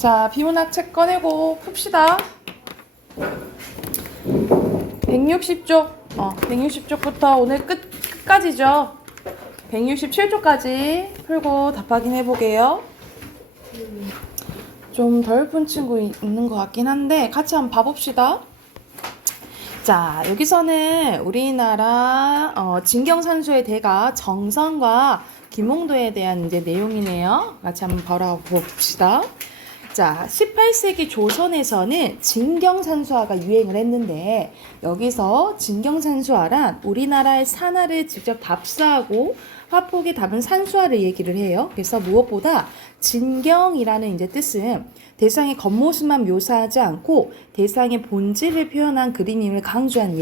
자, 비문학 책 꺼내고 풉시다. 160쪽, 160쪽부터 오늘 끝까지죠. 167쪽까지 풀고 답 확인해 보게요. 좀 덜 푼 친구 있는 것 같긴 한데 같이 한번 봐봅시다. 자, 여기서는 우리나라 진경산수의 대가 정선과 김홍도에 대한 이제 내용이네요. 같이 한번 바라봅시다. 자, 18세기 조선에서는 진경산수화가 유행을 했는데 여기서 진경산수화란 우리나라의 산화를 직접 답사하고 화폭에 담은 산수화를 얘기를 해요. 그래서 무엇보다 진경이라는 이제 뜻은 대상의 겉모습만 묘사하지 않고 대상의 본질을 표현한 그림임을 강조한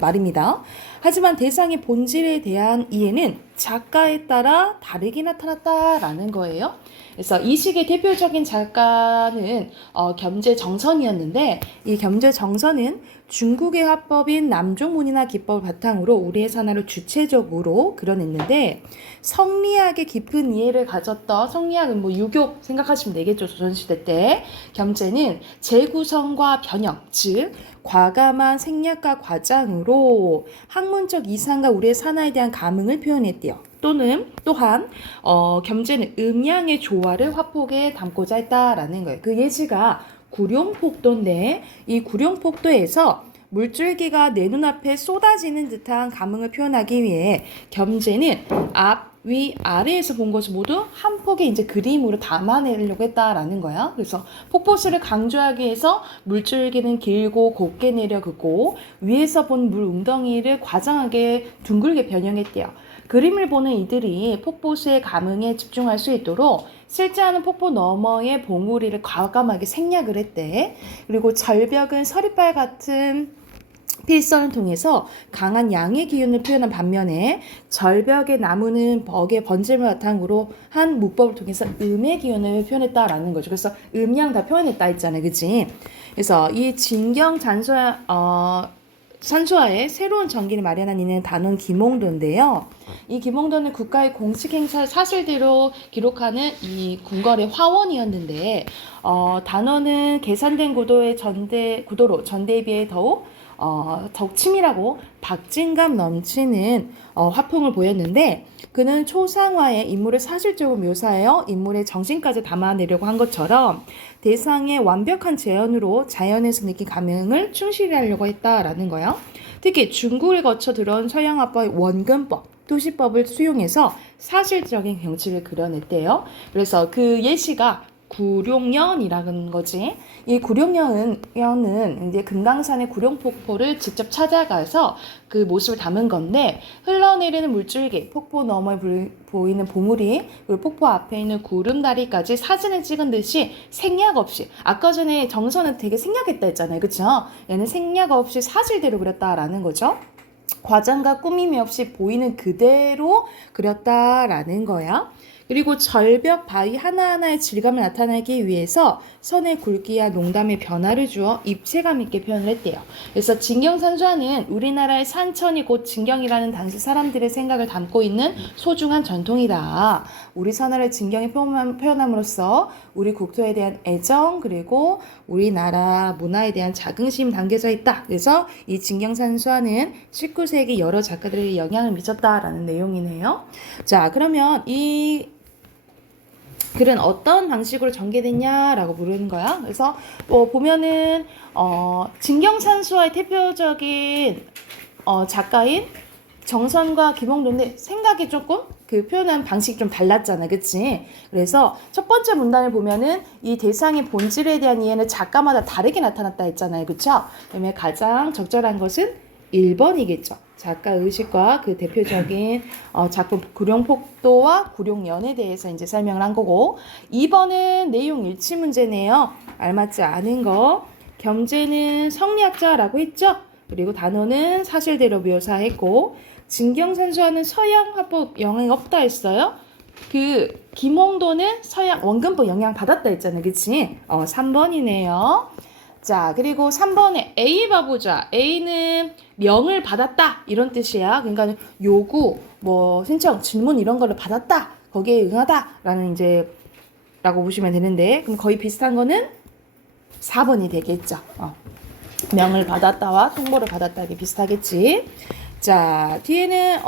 말입니다. 하지만 대상의 본질에 대한 이해는 작가에 따라 다르게 나타났다라는 거예요. 그래서 이 시기의 대표적인 작가는 겸재정선이었는데 이 겸재정선은 중국의 화법인 남조문이나 기법을 바탕으로 우리의 산화를 주체적으로 그려냈는데 성리학의 깊은 이해를 가졌던 성리학은 유교 생각하시면 되겠죠. 조선시대 때 겸재는 재구성과 변형, 즉 과감한 생략과 과장으로 학문적 이상과 우리의 산화에 대한 감흥을 표현했대요. 또한 겸재는 음양의 조화를 화폭에 담고자 했다라는 거예요. 그 예시가 구룡폭도인데 이 구룡폭도에서 물줄기가 내 눈앞에 쏟아지는 듯한 감흥을 표현하기 위해 겸재는 앞, 위, 아래에서 본 것을 모두 한 폭의 이제 그림으로 담아내려고 했다라는 거야. 그래서 폭포수를 강조하기 위해서 물줄기는 길고 곱게 내려긋고 위에서 본 물 웅덩이를 과장하게 둥글게 변형했대요. 그림을 보는 이들이 폭포수의 감흥에 집중할 수 있도록 실제하는 폭포 너머의 봉우리를 과감하게 생략을 했대. 그리고 절벽은 서리빨 같은 필선을 통해서 강한 양의 기운을 표현한 반면에 절벽의 나무는 벽의 번짐을 바탕으로 한 무법을 통해서 음의 기운을 표현했다라는 거죠. 그래서 음양 다 표현했다 했잖아요. 그치? 그래서 이 진경 산수화의 새로운 전기를 마련한 이는 단원 김홍도인데요. 이 김홍도는 국가의 공식 행사 사실대로 기록하는 이 궁궐의 화원이었는데 단원은 계산된 구도로 전대에 비해 더욱 치밀하고 박진감 넘치는 화풍을 보였는데 그는 초상화에 인물을 사실적으로 묘사하여 인물의 정신까지 담아내려고 한 것처럼 대상의 완벽한 재현으로 자연에서 느낀 감흥을 충실히 하려고 했다라는 거예요. 특히 중국을 거쳐 들어온 서양화법의 원근법, 도시법을 수용해서 사실적인 경치를 그려냈대요. 그래서 그 예시가 구룡연이라는 거지. 이 구룡연은 이제 금강산의 구룡폭포를 직접 찾아가서 그 모습을 담은 건데 흘러내리는 물줄기, 폭포 너머에 보이는 봉우리, 그리고 폭포 앞에 있는 구름다리까지 사진을 찍은 듯이 생략 없이 아까 전에 정선은 되게 생략했다 했잖아요. 그쵸? 얘는 생략 없이 사실대로 그렸다라는 거죠. 과장과 꾸밈이 없이 보이는 그대로 그렸다라는 거야. 그리고 절벽 바위 하나하나의 질감을 나타내기 위해서 선의 굵기와 농담의 변화를 주어 입체감 있게 표현을 했대요. 그래서 진경산수화는 우리나라의 산천이 곧 진경이라는 당시 사람들의 생각을 담고 있는 소중한 전통이다. 우리 산하를 진경에 표현함으로써 우리 국토에 대한 애정 그리고 우리나라 문화에 대한 자긍심이 담겨져 있다. 그래서 이 진경산수화는 19세기 여러 작가들에게 영향을 미쳤다라는 내용이네요. 자, 그러면 이 글은 어떤 방식으로 전개됐냐라고 물은 거야. 그래서 보면은 진경산수화의 대표적인 작가인 정선과 김홍도인데 생각이 조금 그 표현한 방식이 좀 달랐잖아. 그치? 그래서 첫 번째 문단을 보면은 이 대상의 본질에 대한 이해는 작가마다 다르게 나타났다 했잖아요. 그쵸? 그러면 가장 적절한 것은 1번이겠죠. 작가 의식과 그 대표적인 작품 구룡폭도와 구룡연에 대해서 이제 설명을 한 거고 2번은 내용 일치 문제네요. 알맞지 않은 거. 겸재는 성리학자라고 했죠. 그리고 단어는 사실대로 묘사했고 진경산수화는 서양 화법 영향이 없다 했어요. 그 김홍도는 서양 원근법 영향 받았다 했잖아요. 그치? 3번이네요. 자, 그리고 3번에 A 봐보자. A는 명을 받았다 이런 뜻이야. 그러니까 요구, 신청, 질문 이런 거를 받았다. 거기에 응하다 라는 이제 라고 보시면 되는데, 그럼 거의 비슷한 거는 4번이 되겠죠. 명을 받았다와 통보를 받았다 이게 비슷하겠지. 자, 뒤에는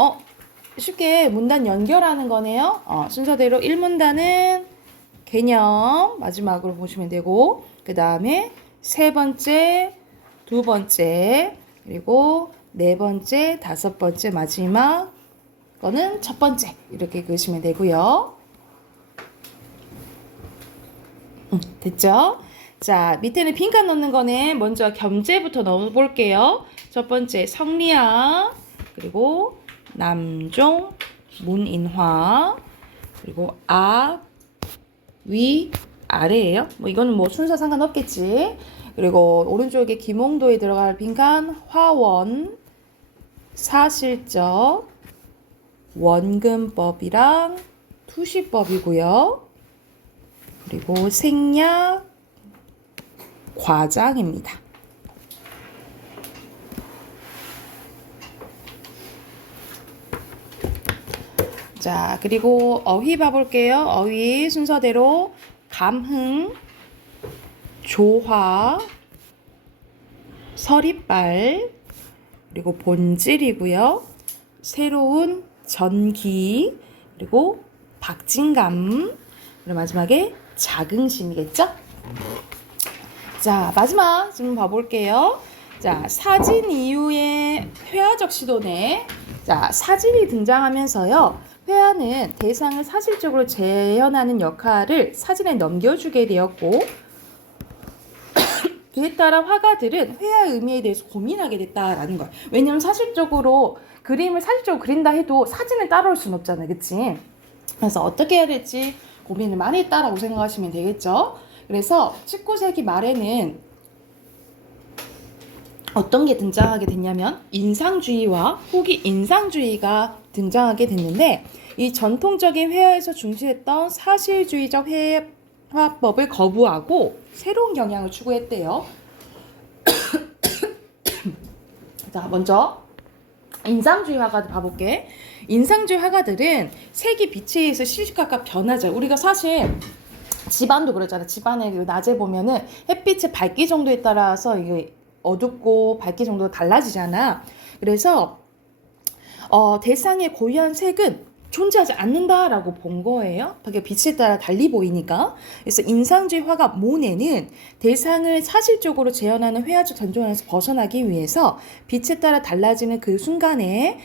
쉽게 문단 연결하는 거네요. 순서대로 1문단은 개념 마지막으로 보시면 되고, 그 다음에 세 번째, 두 번째, 그리고 네 번째, 다섯 번째, 마지막 거는 첫 번째 이렇게 그으시면 되고요. 됐죠? 자, 밑에는 빈칸 넣는 거네. 먼저 겸재부터 넣어볼게요. 첫 번째 성리아, 그리고 남종, 문인화, 그리고 위, 아래예요. 뭐 이거는 뭐 순서 상관없겠지. 그리고 오른쪽에 김홍도에 들어갈 빈칸 화원, 사실적, 원근법이랑 투시법이고요. 그리고 생략, 과장입니다. 자, 그리고 어휘 봐볼게요. 어휘 순서대로 감흥, 조화, 서리빨, 그리고 본질이고요. 새로운 전기, 그리고 박진감, 그리고 마지막에 자긍심이겠죠? 자, 마지막 질문 봐볼게요. 자, 사진 이후의 회화적 시도네. 자, 사진이 등장하면서요. 회화는 대상을 사실적으로 재현하는 역할을 사진에 넘겨주게 되었고, 그에 따라 화가들은 회화의 의미에 대해서 고민하게 됐다라는 거예요. 왜냐하면 사실적으로 그림을 사실적으로 그린다 해도 사진을 따라올 수는 없잖아요. 그치? 그래서 어떻게 해야 될지 고민을 많이 했다라고 생각하시면 되겠죠. 그래서 19세기 말에는 어떤 게 등장하게 됐냐면 인상주의와 후기 인상주의가 등장하게 됐는데, 이 전통적인 회화에서 중시했던 사실주의적 회화법을 거부하고 새로운 경향을 추구했대요. 자, 먼저 인상주의 화가들 봐볼게. 인상주의 화가들은 색이 빛에 의해서 시시각각 변하죠. 우리가 사실 집안도 그렇잖아. 집안에 낮에 보면은 햇빛의 밝기 정도에 따라서 이게 어둡고 밝기 정도가 달라지잖아. 그래서 대상의 고유한 색은 존재하지 않는다라고 본 거예요. 그게 빛에 따라 달리 보이니까. 그래서 인상주의 화가 모네는 대상을 사실적으로 재현하는 회화적 전종에서 벗어나기 위해서 빛에 따라 달라지는 그 순간에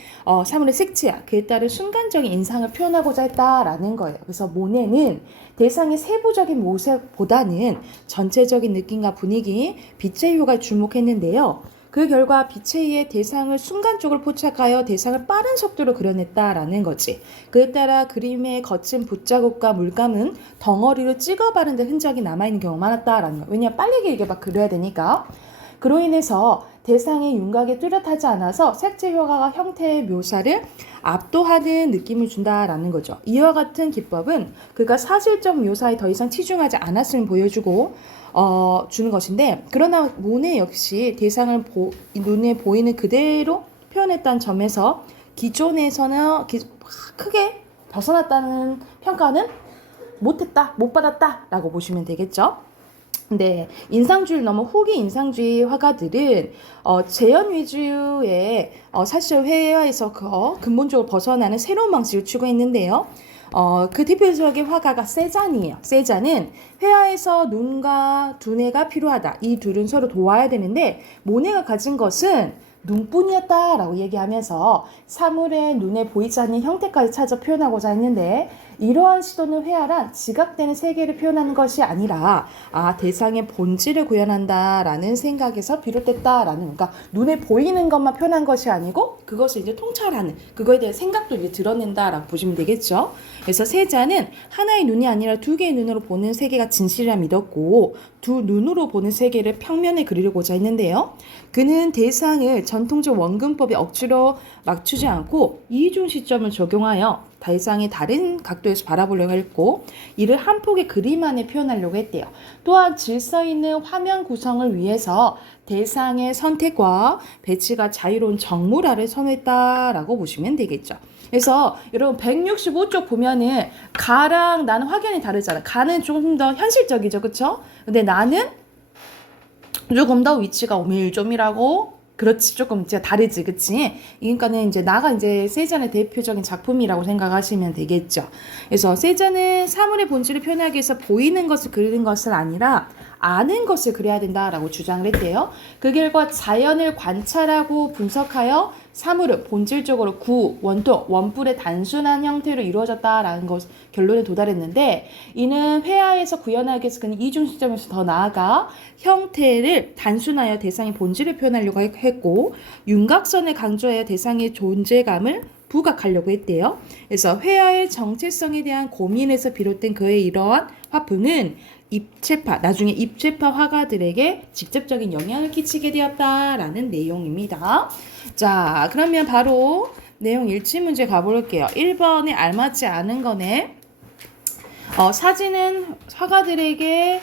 사물의 색채야, 그에 따른 순간적인 인상을 표현하고자 했다라는 거예요. 그래서 모네는 대상의 세부적인 모습보다는 전체적인 느낌과 분위기, 빛의 효과에 주목했는데요. 그 결과 빛에 의해 대상을 순간적으로 포착하여 대상을 빠른 속도로 그려냈다라는 거지. 그에 따라 그림의 거친 붓자국과 물감은 덩어리로 찍어 바른 데 흔적이 남아있는 경우가 많았다라는 거야. 왜냐면 빨리 길게 막 그려야 되니까. 그로 인해서 대상의 윤곽이 뚜렷하지 않아서 색채 효과가 형태의 묘사를 압도하는 느낌을 준다라는 거죠. 이와 같은 기법은 그가 사실적 묘사에 더 이상 치중하지 않았음을 보여주고 주는 것인데, 그러나 모네 역시 대상을 눈에 보이는 그대로 표현했다는 점에서 기존에서는 크게 벗어났다는 평가는 못했다, 못 받았다 라고 보시면 되겠죠. 네, 인상주의를 넘어 후기 인상주의 화가들은 재현 위주의 사실 회화에서 근본적으로 벗어나는 새로운 방식을 추구했는데요. 그 대표적인 화가가 세잔이에요. 세잔은 회화에서 눈과 두뇌가 필요하다. 이 둘은 서로 도와야 되는데 모네가 가진 것은 눈뿐이었다라고 얘기하면서 사물의 눈에 보이지 않는 형태까지 찾아 표현하고자 했는데, 이러한 시도는 회화란 지각되는 세계를 표현하는 것이 아니라 대상의 본질을 구현한다라는 생각에서 비롯됐다라는, 그러니까 눈에 보이는 것만 표현한 것이 아니고 그것을 이제 통찰하는, 그거에 대한 생각도 이제 드러낸다라고 보시면 되겠죠. 그래서 세자는 하나의 눈이 아니라 두 개의 눈으로 보는 세계가 진실이라 믿었고, 두 눈으로 보는 세계를 평면에 그리려고자 했는데요. 그는 대상을 전통적 원근법에 억지로 맞추지 않고 이중 시점을 적용하여 대상의 다른 각도에서 바라보려고 했고, 이를 한 폭의 그림 안에 표현하려고 했대요. 또한 질서 있는 화면 구성을 위해서 대상의 선택과 배치가 자유로운 정물화를 선호했다라고 보시면 되겠죠. 그래서 여러분 165쪽 보면은 가랑 나는 확연히 다르잖아. 가는 조금 더 현실적이죠, 그쵸? 근데 나는 조금 더 위치가 오밀조밀하고 그렇지 조금 이제 다르지, 그치? 그러니까는 이제 나가 이제 세잔의 대표적인 작품이라고 생각하시면 되겠죠. 그래서 세잔은 사물의 본질을 표현하기 위해서 보이는 것을 그리는 것은 아니라 아는 것을 그려야 된다라고 주장을 했대요. 그 결과 자연을 관찰하고 분석하여 사물은 본질적으로 구, 원통, 원뿔의 단순한 형태로 이루어졌다라는 것 결론에 도달했는데 이는 회화에서 구현하기 위해서 그는 이중 시점에서 더 나아가 형태를 단순하여 대상의 본질을 표현하려고 했고 윤곽선을 강조하여 대상의 존재감을 부각하려고 했대요. 그래서 회화의 정체성에 대한 고민에서 비롯된 그의 이러한 화풍은 입체파, 나중에 입체파 화가들에게 직접적인 영향을 끼치게 되었다라는 내용입니다. 자, 그러면 바로 내용 일치 문제 가볼게요. 1번에 알맞지 않은 거네. 사진은 화가들에게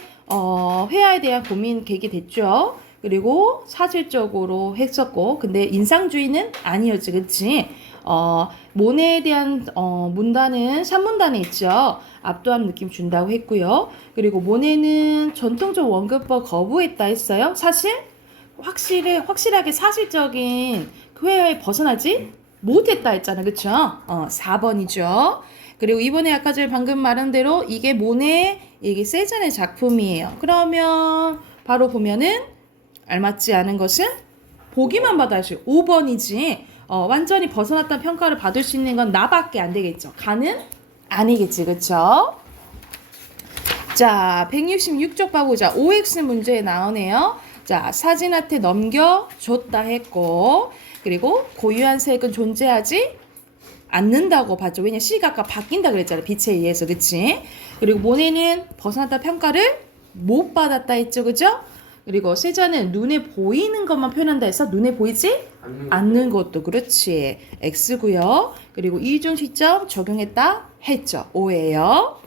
회화에 대한 고민 계기 됐죠. 그리고 사실적으로 했었고, 근데 인상주의는 아니었지, 그치? 모네에 대한 문단은 3문단에 있죠. 압도한 느낌 준다고 했고요. 그리고 모네는 전통적 원근법 거부했다 했어요. 사실 확실하게 사실적인 그 회화에 벗어나지 못했다 했잖아, 그쵸? 4번이죠. 그리고 이번에 아까 전에 방금 말한 대로 이게 모네, 이게 세잔의 작품이에요. 그러면 바로 보면은 알맞지 않은 것은 보기만 봐도 알 수 있고 5번이지. 완전히 벗어났다는 평가를 받을 수 있는 건 나밖에 안 되겠죠. 가는 아니겠지, 그쵸? 자, 166쪽 봐보자. OX 문제에 나오네요. 자, 사진한테 넘겨줬다 했고, 그리고 고유한 색은 존재하지 않는다고 봤죠. 왜냐, 시각과 바뀐다 그랬잖아요. 빛에 의해서, 그치? 그리고 모네는 벗어났다 평가를 못 받았다 했죠, 그죠? 그리고 세잔은 눈에 보이는 것만 표현한다 해서 눈에 보이지 않는 것도 그렇지. X고요. 그리고 이중 시점 적용했다 했죠. O예요.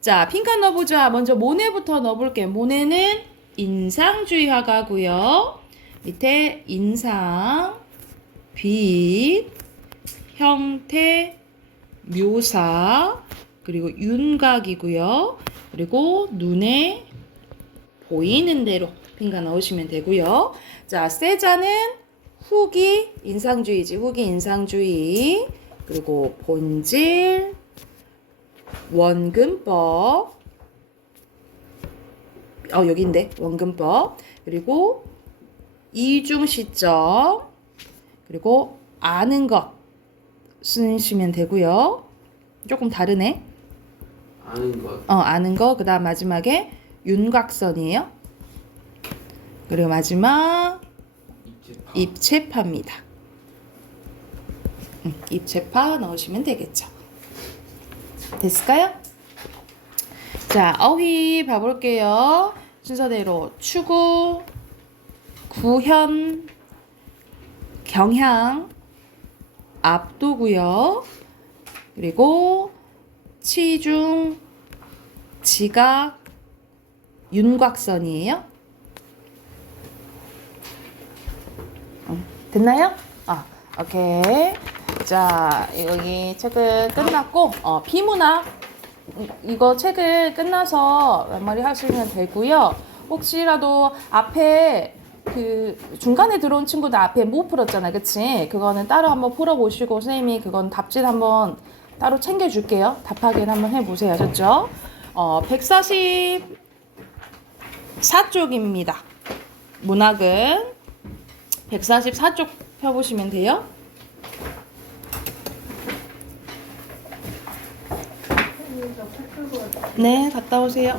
자, 핑크 넣어보자. 먼저 모네부터 넣어볼게요. 모네는 인상주의 화가고요. 밑에 인상, 빛, 형태, 묘사, 그리고 윤곽이고요. 그리고 눈에 보이는 대로 핑크 넣으시면 되고요. 자, 세잔은 후기 인상주의지. 후기 인상주의. 그리고 본질, 원근법. 여기인데. 원근법. 그리고 이중 시점. 그리고 아는 것 쓰시면 되고요. 조금 다르네. 아는 것. 아는 거. 그다음 마지막에 윤곽선이에요. 그리고 마지막 입체파입니다. 입체파 넣으시면 되겠죠. 됐을까요? 자, 어휘 봐볼게요. 순서대로 추구, 구현, 경향, 압도고요. 그리고 치중, 지각, 윤곽선이에요. 됐나요? 오케이. 자, 여기 책은 끝났고, 비문학. 이거 책을 끝나서 마무리 하시면 되고요. 혹시라도 앞에 그 중간에 들어온 친구들 앞에 못 풀었잖아요. 그치? 그거는 따로 한번 풀어보시고, 선생님이 그건 답지 한번 따로 챙겨줄게요. 답하기를 한번 해보세요. 아셨죠? 144쪽입니다. 문학은 144쪽 펴보시면 돼요. 네, 갔다 오세요.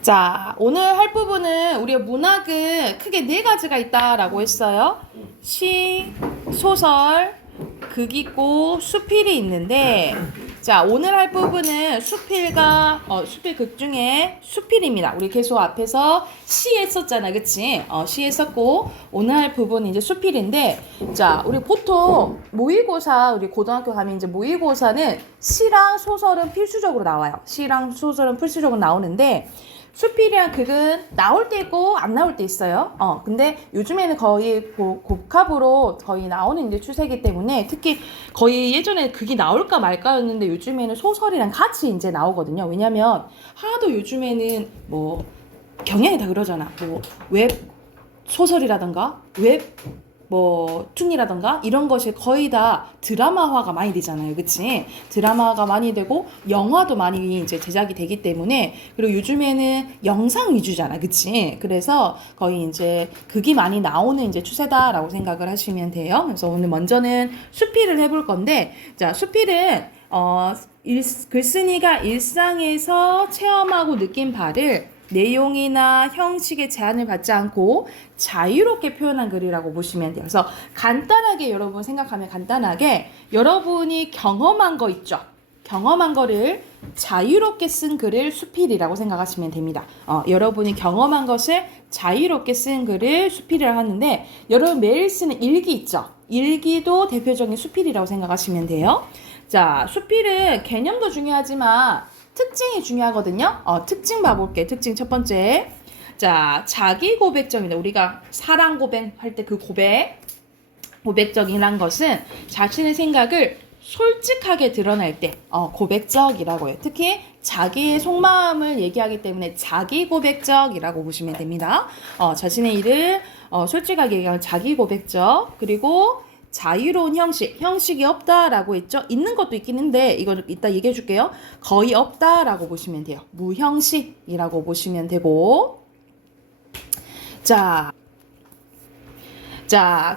자, 오늘 할 부분은 우리가 문학은 크게 4가지가 있다라고 했어요. 시, 소설, 극 있고 수필이 있는데, 자, 오늘 할 부분은 수필과 수필 극 중에 수필입니다. 우리 계속 앞에서 시 했었잖아, 그치? 시 했었고 오늘 할 부분은 이제 수필인데, 자, 우리 보통 모의고사, 우리 고등학교 가면 이제 모의고사는 시랑 소설은 필수적으로 나와요. 시랑 소설은 필수적으로 나오는데, 수필이랑 극은 나올 때 있고 안 나올 때 있어요. 근데 요즘에는 거의 복합으로 거의 나오는 이제 추세이기 때문에 특히 거의 예전에 극이 나올까 말까였는데 요즘에는 소설이랑 같이 이제 나오거든요. 왜냐면 하도 요즘에는 뭐 경향이 다 그러잖아. 뭐 웹 소설이라던가 웹 뭐 툰이라던가 이런 것이 거의 다 드라마화가 많이 되잖아요. 그치? 드라마가 많이 되고 영화도 많이 이제 제작이 되기 때문에 그리고 요즘에는 영상 위주잖아. 그치? 그래서 거의 이제 극이 많이 나오는 이제 추세다라고 생각을 하시면 돼요. 그래서 오늘 먼저는 수필을 해볼 건데 자, 수필은 글쓴이가 일상에서 체험하고 느낀 바를 내용이나 형식의 제한을 받지 않고 자유롭게 표현한 글이라고 보시면 돼요. 그래서 간단하게 여러분 생각하면 간단하게 여러분이 경험한 거 있죠? 경험한 거를 자유롭게 쓴 글을 수필이라고 생각하시면 됩니다. 여러분이 경험한 것을 자유롭게 쓴 글을 수필이라고 하는데 여러분 매일 쓰는 일기 있죠? 일기도 대표적인 수필이라고 생각하시면 돼요. 자, 수필은 개념도 중요하지만 특징이 중요하거든요. 특징 봐볼게. 특징 첫 번째. 자, 자기 고백적입니다. 우리가 사랑 고백할 때 그 고백적이란 것은 자신의 생각을 솔직하게 드러낼 때 고백적이라고 해요. 특히 자기의 속마음을 얘기하기 때문에 자기 고백적이라고 보시면 됩니다. 자신의 일을 솔직하게 얘기하는 자기 고백적. 그리고 자유로운 형식이 없다라고 했죠. 있는 것도 있긴 한데 이걸 이따 얘기해 줄게요. 거의 없다라고 보시면 돼요. 무형식이라고 보시면 되고 자,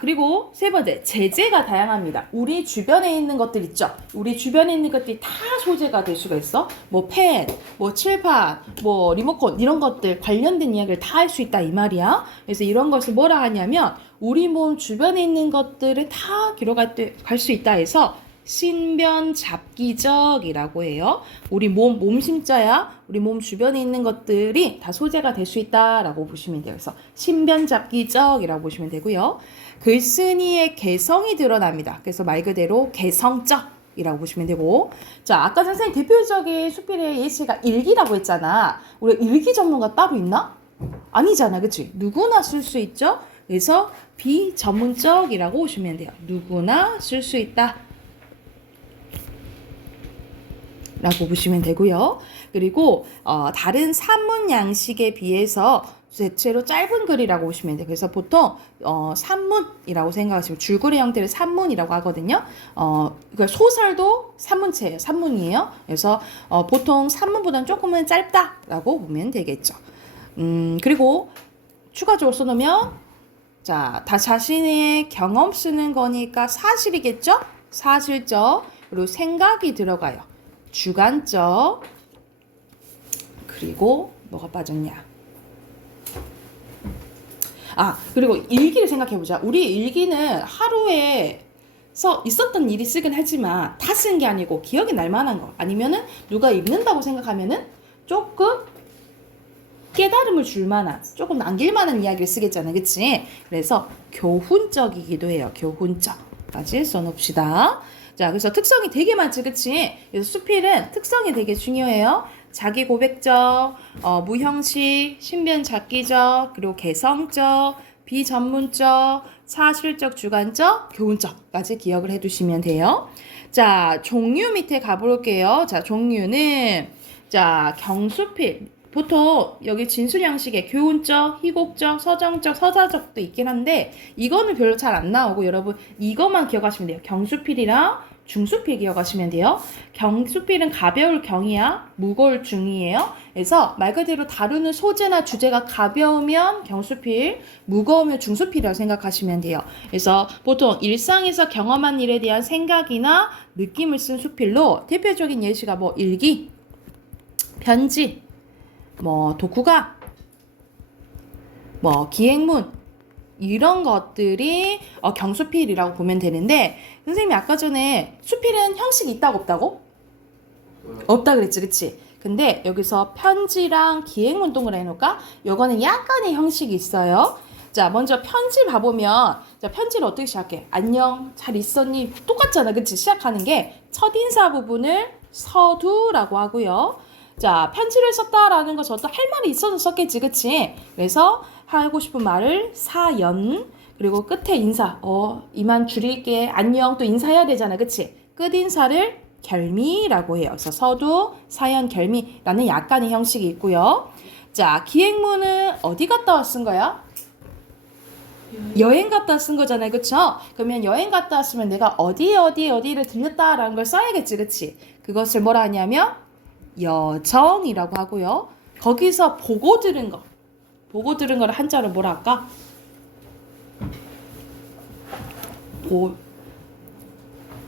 그리고 세 번째, 제재가 다양합니다. 우리 주변에 있는 것들 있죠? 우리 주변에 있는 것들이 다 소재가 될 수가 있어. 뭐 펜, 뭐 칠판, 뭐 리모컨 이런 것들 관련된 이야기를 다 할 수 있다 이 말이야. 그래서 이런 것을 뭐라 하냐면 우리 몸 주변에 있는 것들을 다 기록할 수 있다 해서 신변잡기적이라고 해요. 우리 몸심자야. 우리 몸 주변에 있는 것들이 다 소재가 될 수 있다라고 보시면 돼요. 그래서 신변잡기적이라고 보시면 되고요. 글쓴이의 개성이 드러납니다. 그래서 말 그대로 개성적이라고 보시면 되고 자, 아까 선생님 대표적인 수필의 예시가 일기라고 했잖아. 우리 일기 전문가 따로 있나? 아니잖아. 그치? 누구나 쓸 수 있죠? 그래서 비전문적이라고 보시면 돼요. 누구나 쓸 수 있다. 라고 보시면 되고요. 그리고 다른 산문 양식에 비해서 대체로 짧은 글이라고 보시면 돼요. 그래서 보통 산문이라고 생각하시면 줄거리 형태를 산문이라고 하거든요. 그러니까 소설도 산문체예요. 산문이에요. 그래서 보통 산문보다는 조금은 짧다라고 보면 되겠죠. 그리고 추가적으로 써놓으면 자, 다 자신의 경험 쓰는 거니까 사실이겠죠? 사실적. 그리고 생각이 들어가요. 주관적. 그리고 뭐가 빠졌냐? 그리고 일기를 생각해보자. 우리 일기는 하루에 있었던 일이 쓰긴 하지만 다 쓴 게 아니고 기억이 날 만한 거 아니면은 누가 읽는다고 생각하면은 조금 깨달음을 줄 만한 조금 남길 만한 이야기를 쓰겠잖아. 그치? 그래서 교훈적이기도 해요. 교훈적까지 써놓읍시다. 자, 그래서 특성이 되게 많지, 그치? 그래서 수필은 특성이 되게 중요해요. 자기 고백적, 무형식, 신변잡기적, 그리고 개성적, 비전문적, 사실적, 주관적, 교훈적까지 기억을 해두시면 돼요. 자, 종류 밑에 가볼게요. 자, 종류는 자, 경수필. 보통 여기 진술 형식에 교훈적, 희곡적, 서정적, 서사적도 있긴 한데 이거는 별로 잘 안 나오고 여러분 이것만 기억하시면 돼요. 경수필이랑 중수필 기억하시면 돼요. 경수필은 가벼울 경이야, 무거울 중이에요. 그래서 말 그대로 다루는 소재나 주제가 가벼우면 경수필, 무거우면 중수필이라고 생각하시면 돼요. 그래서 보통 일상에서 경험한 일에 대한 생각이나 느낌을 쓴 수필로 대표적인 예시가 뭐 일기, 편지, 뭐 독후가, 뭐 기행문 이런 것들이 경수필이라고 보면 되는데 선생님이 아까 전에 수필은 형식이 있다고 없다고? 없다 그랬지, 그치? 근데 여기서 편지랑 기행문 동그라 해놓을까? 요거는 약간의 형식이 있어요. 자, 먼저 편지 봐보면 자, 편지를 어떻게 시작해? 안녕, 잘 있었니? 똑같잖아, 그치? 시작하는 게 첫인사 부분을 서두라고 하고요. 자, 편지를 썼다라는 거 저도 할 말이 있어서 썼겠지, 그치? 그래서 하고 싶은 말을 사연, 그리고 끝에 인사, 이만 줄일게, 안녕, 또 인사해야 되잖아, 그치? 끝인사를 결미라고 해요. 그래서 서두, 사연, 결미라는 약간의 형식이 있고요. 자, 기행문은 어디 갔다 쓴 거야? 여행 갔다 쓴 거잖아요, 그쵸? 그러면 여행 갔다 왔으면 내가 어디를 들렸다라는 걸 써야겠지, 그치? 그것을 뭐라 하냐면 여정이라고 하고요. 거기서 보고 들은 거를 한자로 뭐라 할까?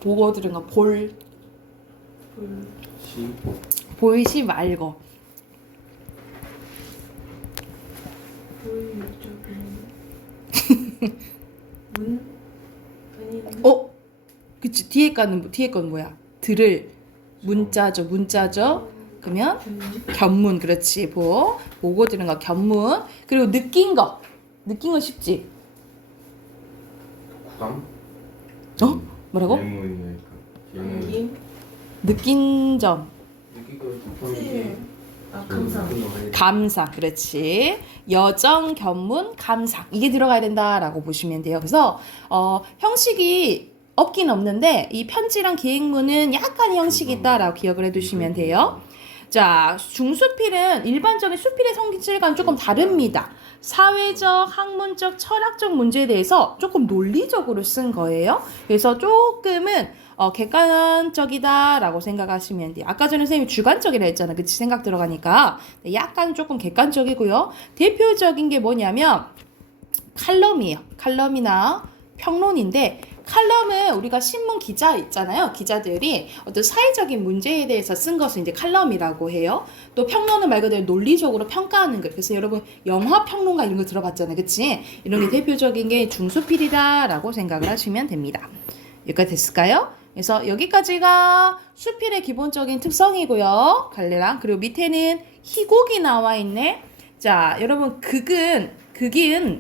보고 들은 거, 시. 볼시 말고. 그치. 뒤에 건 뭐야? 들을 문자죠. 그러면 견문, 그렇지. 보고 들은 거 견문. 그리고 느낀 거 쉽지. 구감? 뭐라고? 예문이니까. 느낀 점. 느끼고 도통이 감상, 그렇지. 여정, 견문, 감상 이게 들어가야 된다라고 보시면 돼요. 그래서 형식이 없긴 없는데 이 편지랑 기행문은 약간 형식이 있다라고 기억을 해두시면 돼요. 자, 중수필은 일반적인 수필의 성질과는 조금 다릅니다. 사회적, 학문적, 철학적 문제에 대해서 조금 논리적으로 쓴 거예요. 그래서 조금은 객관적이다라고 생각하시면 돼요. 아까 전에 선생님이 주관적이라 했잖아. 그치? 생각 들어가니까. 약간 조금 객관적이고요. 대표적인 게 뭐냐면 칼럼이에요. 칼럼이나 평론인데 칼럼은 우리가 신문 기자 있잖아요. 기자들이 어떤 사회적인 문제에 대해서 쓴 것을 이제 칼럼이라고 해요. 또 평론은 말 그대로 논리적으로 평가하는 거. 그래서 여러분 영화 평론가 이런 거 들어봤잖아요. 그치? 이런 게 대표적인 게 중수필이다라고 생각을 하시면 됩니다. 여기까지 됐을까요? 그래서 여기까지가 수필의 기본적인 특성이고요. 갈래랑. 그리고 밑에는 희곡이 나와 있네. 자, 여러분 극은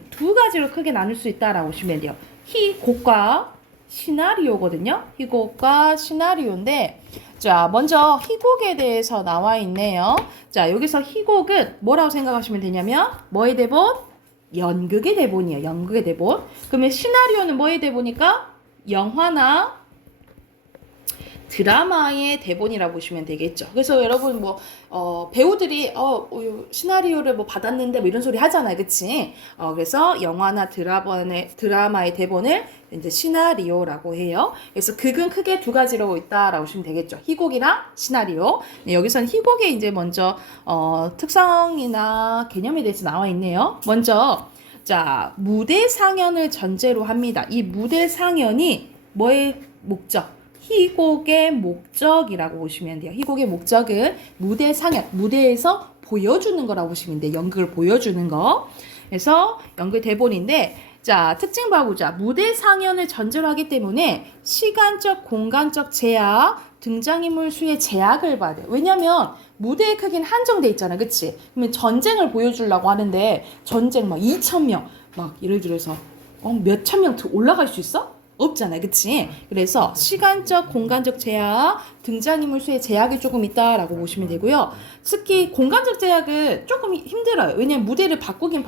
두 가지로 크게 나눌 수 있다라고 보시면 돼요. 희곡과 시나리오거든요. 희곡과 시나리오인데 자, 먼저 희곡에 대해서 나와 있네요. 자, 여기서 희곡은 뭐라고 생각하시면 되냐면 뭐의 대본? 연극의 대본이에요. 연극의 대본. 그러면 시나리오는 뭐의 대본일까? 영화나 드라마의 대본이라고 보시면 되겠죠. 그래서 여러분 배우들이 시나리오를 받았는데 이런 소리 하잖아요, 그치? 그래서 영화나 드라마의 대본을 이제 시나리오라고 해요. 그래서 극은 크게 두 가지로 있다라고 보시면 되겠죠. 희곡이랑 시나리오. 네, 여기서는 희곡의 이제 먼저 특성이나 개념에 대해서 나와 있네요. 먼저 자, 무대 상연을 전제로 합니다. 이 무대 상연이 뭐의 목적? 희곡의 목적이라고 보시면 돼요. 희곡의 목적은 무대 상연, 무대에서 보여주는 거라고 보시면 돼요. 연극을 보여주는 거. 그래서 연극 대본인데 자, 특징 봐보자. 무대 상연을 전제로 하기 때문에 시간적, 공간적 제약, 등장인물 수의 제약을 받아요. 왜냐면 무대의 크기는 한정돼 있잖아, 그치? 그러면 전쟁을 보여주려고 하는데 전쟁 2,000명 예를 들어서 몇천 명 올라갈 수 있어? 없잖아요, 그치? 그래서 시간적, 공간적 제약, 등장인물 수의 제약이 조금 있다라고 보시면 되고요. 특히 공간적 제약은 조금 힘들어요. 왜냐면 무대를 바꾸긴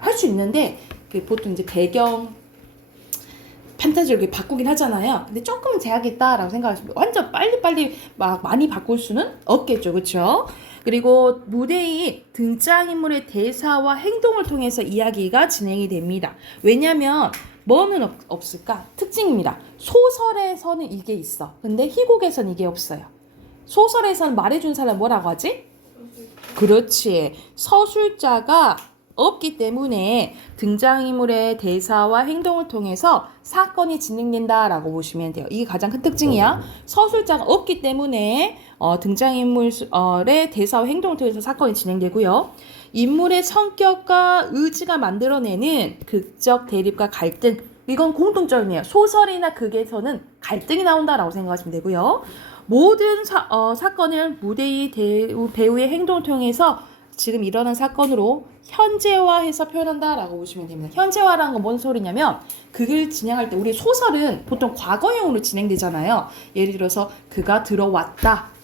할 수 있는데 보통 이제 배경 판타지를 바꾸긴 하잖아요. 근데 조금 제약이 있다라고 생각하시면 완전 빨리 많이 바꿀 수는 없겠죠, 그렇죠? 그리고 무대의 등장인물의 대사와 행동을 통해서 이야기가 진행이 됩니다. 왜냐면 뭐는 없을까? 특징입니다. 소설에서는 이게 있어. 근데 희곡에서는 이게 없어요. 소설에서는 말해준 사람 뭐라고 하지? 그렇지. 서술자가 없기 때문에 등장인물의 대사와 행동을 통해서 사건이 진행된다라고 보시면 돼요. 이게 가장 큰 특징이야. 서술자가 없기 때문에 등장인물의 대사와 행동을 통해서 사건이 진행되고요. 인물의 성격과 의지가 만들어내는 극적 대립과 갈등, 이건 공통점이에요. 소설이나 극에서는 갈등이 나온다라고 생각하시면 되고요. 모든 사건을 무대의 배우의 행동을 통해서 지금 일어난 사건으로 현재화해서 표현한다라고 보시면 됩니다. 현재화라는 건 뭔 소리냐면 극을 진행할 때 우리 소설은 보통 과거형으로 진행되잖아요. 예를 들어서 그가 들어왔다.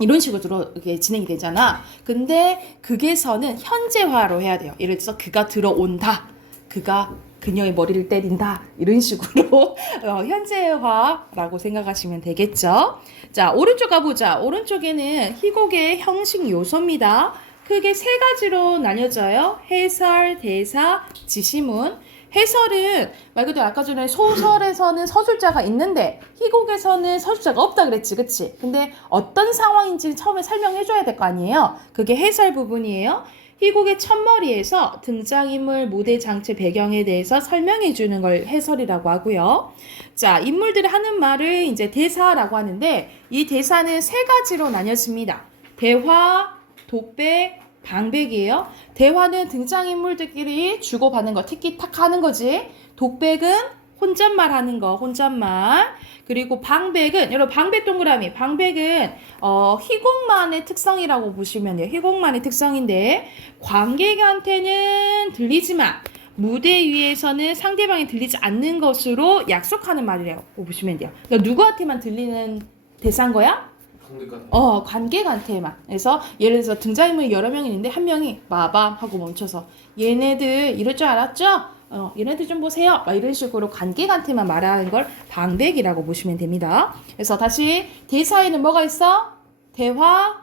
이런 식으로 이렇게 진행이 되잖아. 근데 극에서는 현재화로 해야 돼요. 예를 들어서 그가 들어온다. 그가 그녀의 머리를 때린다. 이런 식으로 현재화라고 생각하시면 되겠죠. 자, 오른쪽 가보자. 오른쪽에는 희곡의 형식 요소입니다. 크게 세 가지로 나뉘어져요. 해설, 대사, 지시문. 해설은 말 그대로 아까 전에 소설에서는 서술자가 있는데 희곡에서는 서술자가 없다 그랬지, 그치? 근데 어떤 상황인지 처음에 설명해줘야 될 거 아니에요? 그게 해설 부분이에요. 희곡의 첫머리에서 등장인물, 무대, 장치, 배경에 대해서 설명해주는 걸 해설이라고 하고요. 자, 인물들이 하는 말을 이제 대사라고 하는데 이 대사는 세 가지로 나뉘었습니다. 대화, 독백, 방백이에요. 대화는 등장인물들끼리 주고받는 거, 티키타카 하는 거지. 독백은 혼잣말 하는 거, 혼잣말. 그리고 방백은, 여러분 방백 동그라미. 방백은 희곡만의 특성이라고 보시면 돼요. 희곡만의 특성인데 관객한테는 들리지만 무대 위에서는 상대방이 들리지 않는 것으로 약속하는 말이라고 보시면 돼요. 그러니까 누구한테만 들리는 대사인 거야? 관객한테만. 그래서 예를 들어서 등장인물이 여러 명 있는데 한 명이 마밤 하고 멈춰서 얘네들 이럴 줄 알았죠? 얘네들 좀 보세요. 막 이런 식으로 관객한테만 말하는 걸 방백이라고 보시면 됩니다. 그래서 다시 대사에는 뭐가 있어? 대화,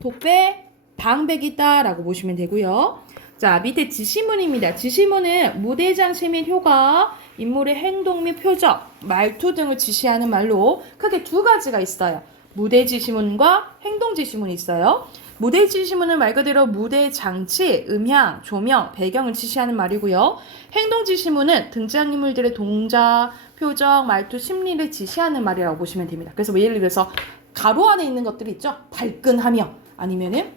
독백, 방백이 있다라고 보시면 되고요. 자, 밑에 지시문입니다. 지시문은 무대 장치 및 효과, 인물의 행동 및 표정, 말투 등을 지시하는 말로 크게 두 가지가 있어요. 무대 지시문과 행동 지시문이 있어요. 무대 지시문은 말 그대로 무대 장치, 음향, 조명, 배경을 지시하는 말이고요. 행동 지시문은 등장인물들의 동작, 표정, 말투, 심리를 지시하는 말이라고 보시면 됩니다. 그래서 뭐 예를 들어서 가로 안에 있는 것들이 있죠. 발끈하며 아니면은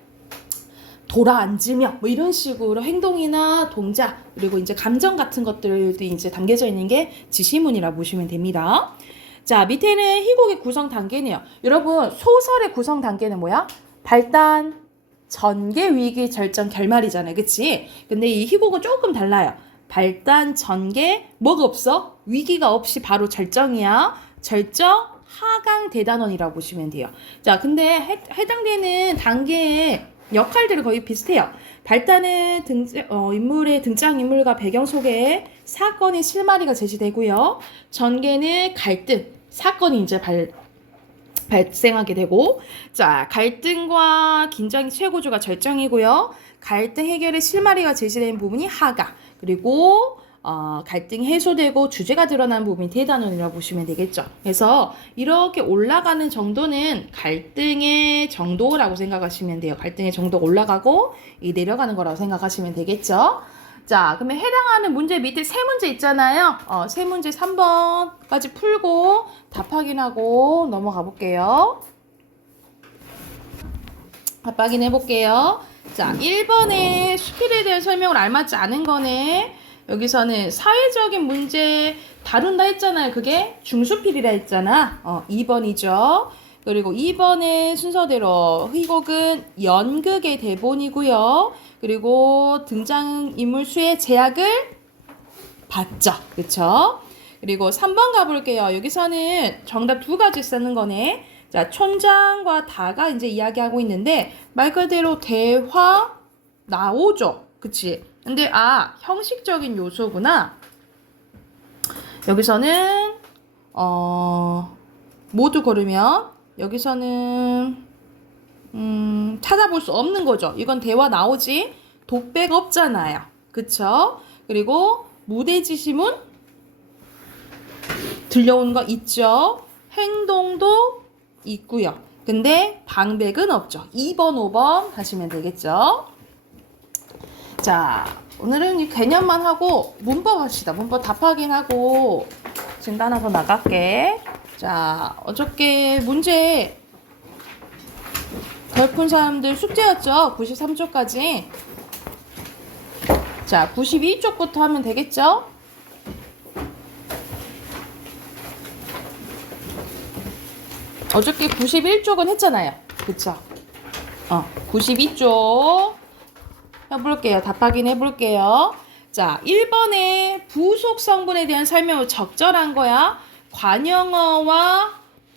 돌아앉으며 뭐 이런 식으로 행동이나 동작 그리고 이제 감정 같은 것들도 이제 담겨져 있는 게 지시문이라고 보시면 됩니다. 자, 밑에는 희곡의 구성 단계네요. 여러분, 소설의 구성 단계는 뭐야? 발단, 전개, 위기, 절정, 결말이잖아요. 그치? 근데 이 희곡은 조금 달라요. 발단, 전개, 뭐가 없어? 위기가 없이 바로 절정이야. 절정, 하강, 대단원이라고 보시면 돼요. 자, 근데 해당되는 단계의 역할들이 거의 비슷해요. 발단은 인물의 등장인물과 배경 속에 사건의 실마리가 제시되고요. 전개는 갈등, 사건이 이제 발생하게 되고, 자, 갈등과 긴장이 최고조가 절정이고요. 갈등 해결의 실마리가 제시된 부분이 하가, 그리고 갈등이 해소되고 주제가 드러난 부분이 대단원이라고 보시면 되겠죠. 그래서 이렇게 올라가는 정도는 갈등의 정도라고 생각하시면 돼요. 갈등의 정도가 올라가고 내려가는 거라고 생각하시면 되겠죠. 자, 그러면 해당하는 문제 밑에 세 문제 있잖아요. 세 문제 3번까지 풀고 답 확인하고 넘어가 볼게요. 답 확인해 볼게요. 자, 1번에 수필에 대한 설명을 알맞지 않은 거네. 여기서는 사회적인 문제 다룬다 했잖아요. 그게 중수필이라 했잖아. 2번이죠. 그리고 2번의 순서대로 희곡은 연극의 대본이고요. 그리고 등장인물 수의 제약을 받죠. 그쵸? 그리고 3번 가볼게요. 여기서는 정답 두 가지 쓰는 거네. 자, 촌장과 다가 이제 이야기하고 있는데 말 그대로 대화 나오죠. 그치? 근데 형식적인 요소구나. 여기서는 모두 고르면 여기서는 찾아볼 수 없는 거죠. 이건 대화 나오지 독백 없잖아요. 그쵸? 그리고 무대 지시문 들려오는 거 있죠. 행동도 있고요. 근데 방백은 없죠. 2번, 5번 하시면 되겠죠. 자, 오늘은 이 개념만 하고 문법 합시다. 문법 답 확인하고 지금 하나 더 나갈게. 자, 어저께 문제 덜 푼 사람들 숙제였죠? 93쪽까지. 자, 92쪽부터 하면 되겠죠? 어저께 91쪽은 했잖아요. 그쵸? 92쪽 해볼게요. 답 확인해볼게요. 자, 1번에 부속 성분에 대한 설명을 적절한 거야. 관형어와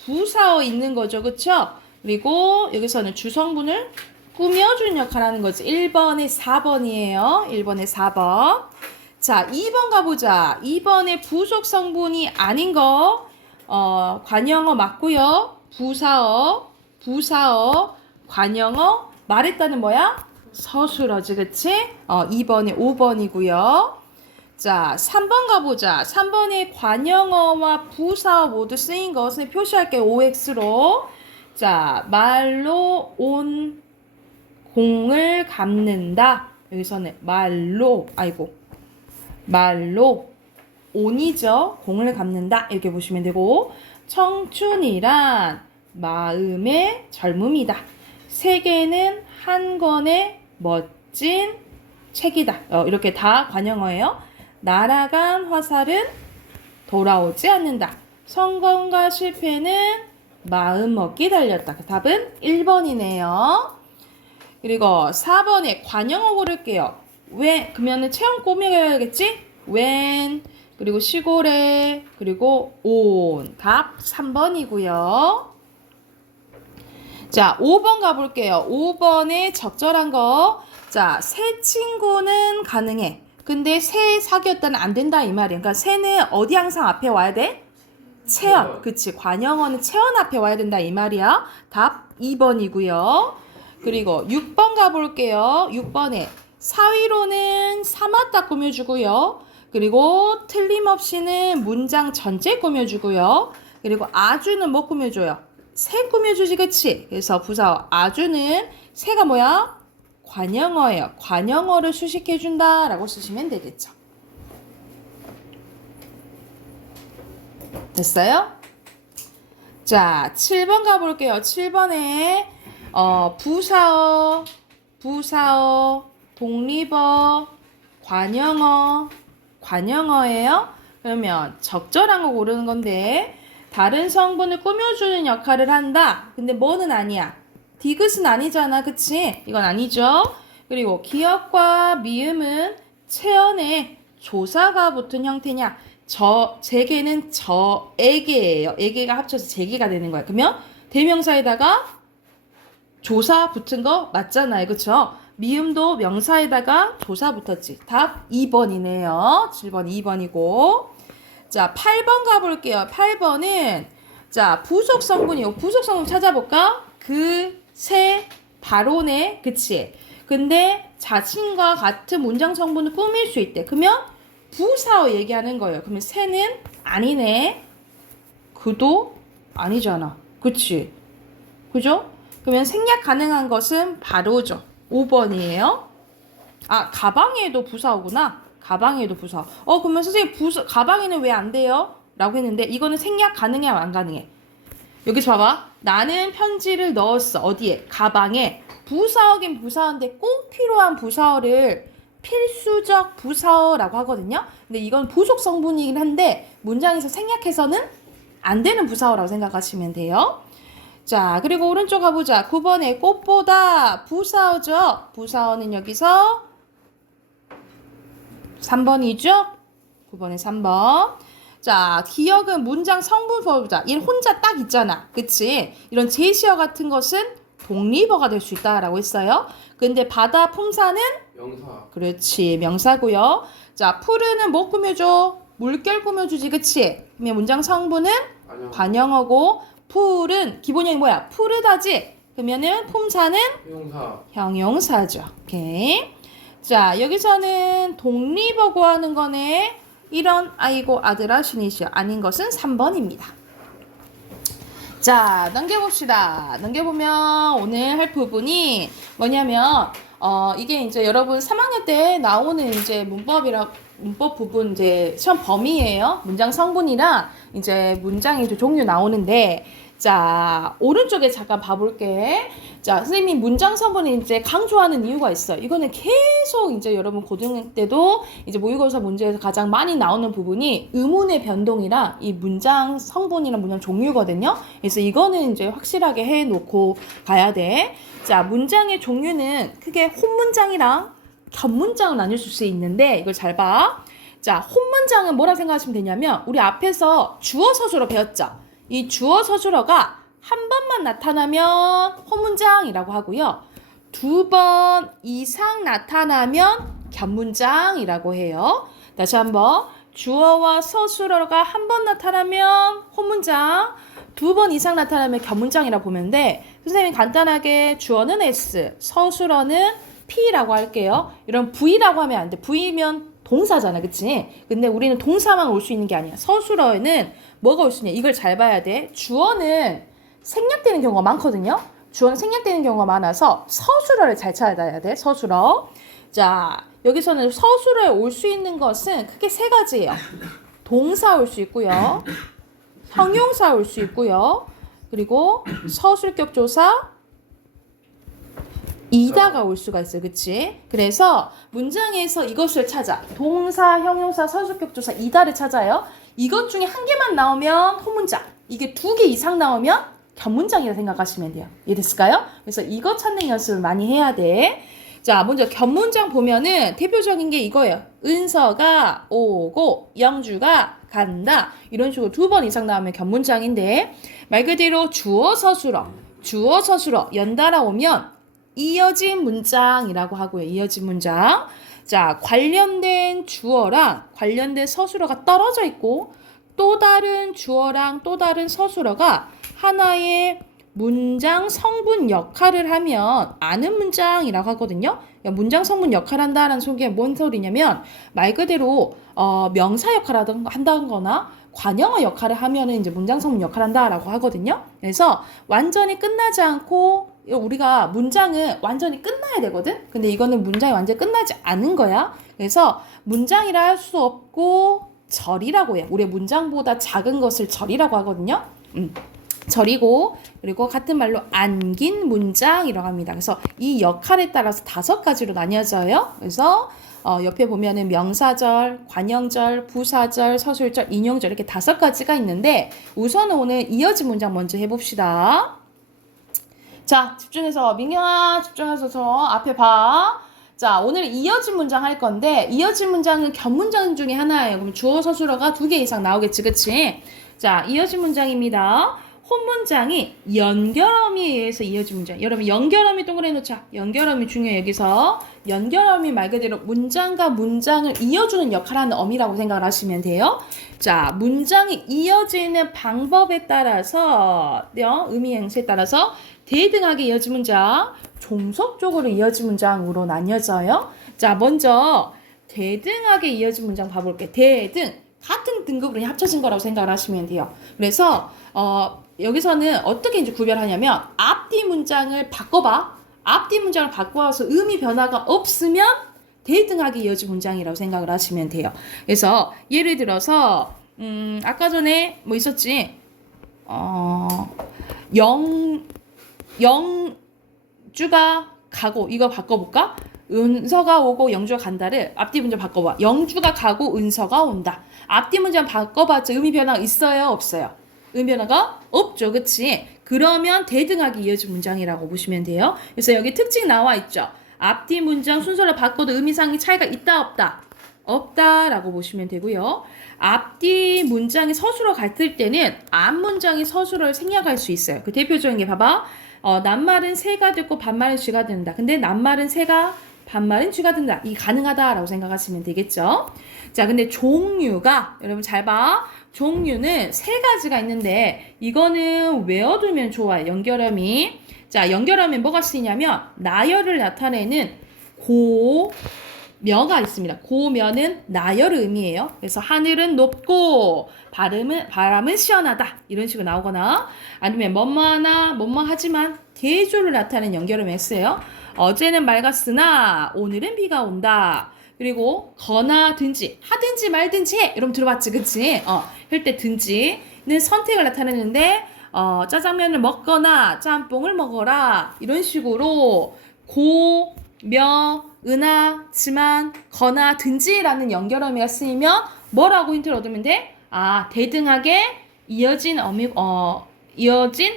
부사어 있는 거죠. 그쵸? 그리고 여기서는 주성분을 꾸며주는 역할을 하는 거지. 1번에 4번이에요. 1번에 4번. 자, 2번 가보자. 2번에 부속 성분이 아닌 거, 관영어 맞고요. 부사어, 관영어, 말했다는 뭐야? 서술어지, 그치? 2번에 5번이고요. 자, 3번 가보자. 3번에 관영어와 부사어 모두 쓰인 것을 표시할게요. OX로. 자, 말로 온 공을 갚는다. 여기서는 말로 온이죠. 공을 갚는다. 이렇게 보시면 되고, 청춘이란 마음의 젊음이다. 세계는 한 권의 멋진 책이다. 이렇게 다 관영어예요. 날아간 화살은 돌아오지 않는다. 성공과 실패는 마음먹기 달렸다. 그 답은 1번이네요. 그리고 4번에 관영어 고를게요. 왜? 그러면은 체험 꾸며야겠지? when, 그리고 시골에, 그리고 on. 답 3번이고요. 자, 5번 가볼게요. 5번에 적절한 거. 자, 새 친구는 가능해. 근데 새 사귀었다는 안 된다 이 말이야. 그러니까 새는 어디 항상 앞에 와야 돼? 체언. 그치. 관영어는 체언 앞에 와야 된다 이 말이야. 답 2번이고요. 그리고 6번 가볼게요. 6번에 사위로는 사맞다 꾸며주고요. 그리고 틀림없이는 문장 전체 꾸며주고요. 그리고 아주는 뭐 꾸며줘요? 새 꾸며주지, 그치? 그래서 부사어 아주는 새가 뭐야? 관영어예요. 관영어를 수식해준다 라고 쓰시면 되겠죠. 됐어요? 자, 7번 가볼게요. 7번에 부사어, 독립어, 관영어예요. 그러면 적절한 거 고르는 건데 다른 성분을 꾸며주는 역할을 한다. 근데 뭐는 아니야? 디귿은 아니잖아. 그치? 이건 아니죠. 그리고 기역과 미음은 체언에 조사가 붙은 형태냐? 제게는 저에게예요. 에게가 합쳐서 제게가 되는 거야. 그러면 대명사에다가 조사 붙은 거 맞잖아요. 그쵸? 미음도 명사에다가 조사 붙었지. 답 2번이네요. 7번 2번이고. 자, 8번 가볼게요. 8번은 자, 부속 성분이요. 부속 성분 찾아볼까? 바로네. 그치? 근데 자신과 같은 문장 성분을 꾸밀 수 있대. 그러면 부사어 얘기하는 거예요. 그러면 새는 아니네. 그도 아니잖아. 그치? 그죠? 그러면 생략 가능한 것은 바로죠. 5번이에요. 아, 가방에도 부사어구나. 가방에도 부사어. 그러면 선생님 가방에는 왜 안 돼요? 라고 했는데 이거는 생략 가능해 안 가능해? 여기서 봐봐. 나는 편지를 넣었어. 어디에? 가방에. 부사어긴 부사어인데 꼭 필요한 부사어를 필수적 부사어라고 하거든요. 근데 이건 부속 성분이긴 한데 문장에서 생략해서는 안 되는 부사어라고 생각하시면 돼요. 자, 그리고 오른쪽 가보자. 9번에 꽃보다 부사어죠. 부사어는 여기서 3번이죠. 9번에 3번. 자, 기억은 문장 성분 보자. 얘 혼자 딱 있잖아. 그치? 이런 제시어 같은 것은 독립어가 될 수 있다라고 했어요. 근데 바다 품사는 명사. 그렇지. 명사고요. 자, 푸르는 뭐 꾸며줘? 물결 꾸며주지. 그치? 그러면 문장 성분은 관영어고 풀은 기본형이 뭐야? 푸르다지. 그러면은 품사는 형용사죠. 오케이. 자, 여기서는 독립어 구하는 거네. 이런 아이고 아들아 신이시여. 아닌 것은 3번입니다. 자, 넘겨봅시다. 넘겨보면 오늘 할 부분이 뭐냐면 이게 이제 여러분 3학년 때 나오는 이제 문법 부분 이제 시험 범위예요. 문장 성분이랑 이제 문장의 이제 종류 나오는데 자, 오른쪽에 잠깐 봐볼게. 자, 선생님이 문장 성분을 이제 강조하는 이유가 있어요. 이거는 계속 이제 여러분 고등 때도 이제 모의고사 문제에서 가장 많이 나오는 부분이 의문의 변동이랑 이 문장 성분이랑 문장 종류거든요. 그래서 이거는 이제 확실하게 해놓고 가야 돼. 자, 문장의 종류는 크게 혼문장이랑 겹문장을 나눌 수 있는데 이걸 잘 봐. 자, 혼문장은 뭐라 생각하시면 되냐면 우리 앞에서 주어 서술어 배웠죠. 이 주어 서술어가 한 번만 나타나면 홀문장이라고 하고요. 2번 이상 나타나면 겹문장이라고 해요. 다시 한번 주어와 서술어가 한 번 나타나면 홀문장, 2번 이상 나타나면 겹문장이라고 보면 돼. 선생님이 간단하게 주어는 S, 서술어는 P라고 할게요. 이런 V라고 하면 안 돼. V면 동사잖아, 그치? 근데 우리는 동사만 올 수 있는 게 아니야. 서술어에는 뭐가 올 수 있냐? 이걸 잘 봐야 돼. 주어는 생략되는 경우가 많거든요. 주어는 생략되는 경우가 많아서 서술어를 잘 찾아야 돼. 서술어. 자, 여기서는 서술어에 올 수 있는 것은 크게 세 가지예요. 동사 올 수 있고요. 형용사 올 수 있고요. 그리고 서술격조사 이다가 올 수가 있어요. 그치? 그래서 문장에서 이것을 찾아. 동사, 형용사, 서술격조사 이다를 찾아요. 이것 중에 한 개만 나오면 홀문장. 이게 2개 이상 나오면 겹문장이라 생각하시면 돼요. 이해됐을까요? 그래서 이거 찾는 연습을 많이 해야 돼. 자, 먼저 겹문장 보면은 대표적인 게 이거예요. 은서가 오고 영주가 간다. 이런 식으로 2번 이상 나오면 겹문장인데 말 그대로 주어 서술어 연달아 오면 이어진 문장이라고 하고요. 이어진 문장. 자, 관련된 주어랑 관련된 서술어가 떨어져 있고 또 다른 주어랑 또 다른 서술어가 하나의 문장 성분 역할을 하면 아는 문장이라고 하거든요. 문장 성분 역할을 한다는 소리가 뭔 소리냐면 말 그대로 명사 역할을 한다거나 관형어 역할을 하면은 이제 문장 성분 역할을 한다라고 하거든요. 그래서 완전히 끝나지 않고 우리가 문장은 완전히 끝나야 되거든. 근데 이거는 문장이 완전히 끝나지 않은 거야. 그래서 문장이라 할 수 없고 절이라고 해요. 우리의 문장보다 작은 것을 절이라고 하거든요. 절이고 그리고 같은 말로 안긴 문장이라고 합니다. 그래서 이 역할에 따라서 5가지로 나뉘어져요. 그래서 옆에 보면은 명사절, 관형절, 부사절, 서술절, 인용절 이렇게 5가지가 있는데 우선은 오늘 이어진 문장 먼저 해봅시다. 자, 집중해서 민경아 집중해서 저 앞에 봐. 자, 오늘 이어진 문장 할 건데 이어진 문장은 겹문장 중에 하나예요. 그럼 주어 서술어가 2개 이상 나오겠지, 그치? 자, 이어진 문장입니다. 홀문장이 연결어미에 의해서 이어진 문장. 여러분 연결어미 동그라미 놓자. 연결어미 중요해. 여기서 연결어미 말 그대로 문장과 문장을 이어주는 역할을 하는 어미라고 생각을 하시면 돼요. 자, 문장이 이어지는 방법에 따라서 의미 행세에 따라서 대등하게 이어진 문장, 종속적으로 이어진 문장으로 나뉘어져요. 자, 먼저 대등하게 이어진 문장 봐볼게요. 대등, 같은 등급으로 그냥 합쳐진 거라고 생각을 하시면 돼요. 그래서 여기서는 어떻게 이제 구별하냐면 앞뒤 문장을 바꿔봐. 앞뒤 문장을 바꿔서 의미 변화가 없으면 대등하게 이어진 문장이라고 생각을 하시면 돼요. 그래서 예를 들어서 아까 전에 뭐 있었지? 영주가 가고 이거 바꿔볼까? 은서가 오고 영주가 간다를 앞뒤 문장 바꿔봐. 영주가 가고 은서가 온다. 앞뒤 문장 바꿔봤자 의미 변화가 있어요? 없어요? 의미 변화가 없죠. 그치? 그러면 대등하게 이어진 문장이라고 보시면 돼요. 그래서 여기 특징 나와 있죠. 앞뒤 문장 순서를 바꿔도 의미상의 차이가 있다 없다? 없다라고 보시면 되고요. 앞뒤 문장이 서술어 같을 때는 앞 문장이 서술어를 생략할 수 있어요. 그 대표적인 게 봐봐. 낱말은 새가 됐고 반말은 쥐가 된다. 근데 낱말은 새가 반말은 쥐가 된다. 이게 가능하다라고 생각하시면 되겠죠. 자, 근데 종류가 여러분 잘 봐. 종류는 3가지가 있는데 이거는 외워두면 좋아요. 연결어미. 자, 연결어미 뭐가 쓰이냐면 나열을 나타내는 고며가 있습니다. 고며는 나열을 의미해요. 그래서 하늘은 높고 바람은 시원하다. 이런 식으로 나오거나 아니면 뭐뭐하나 뭐뭐하지만 대조를 나타내는 연결어미가 있어요. 어제는 맑았으나 오늘은 비가 온다. 그리고 거나 든지 하든지 말든지 해. 여러분 들어봤지, 그치? 할 때 든지는 선택을 나타내는데 짜장면을 먹거나 짬뽕을 먹어라. 이런 식으로 며, 은하, 지만, 거나 든지라는 연결어미가 쓰이면 뭐라고 힌트를 얻으면 돼? 아, 대등하게 이어진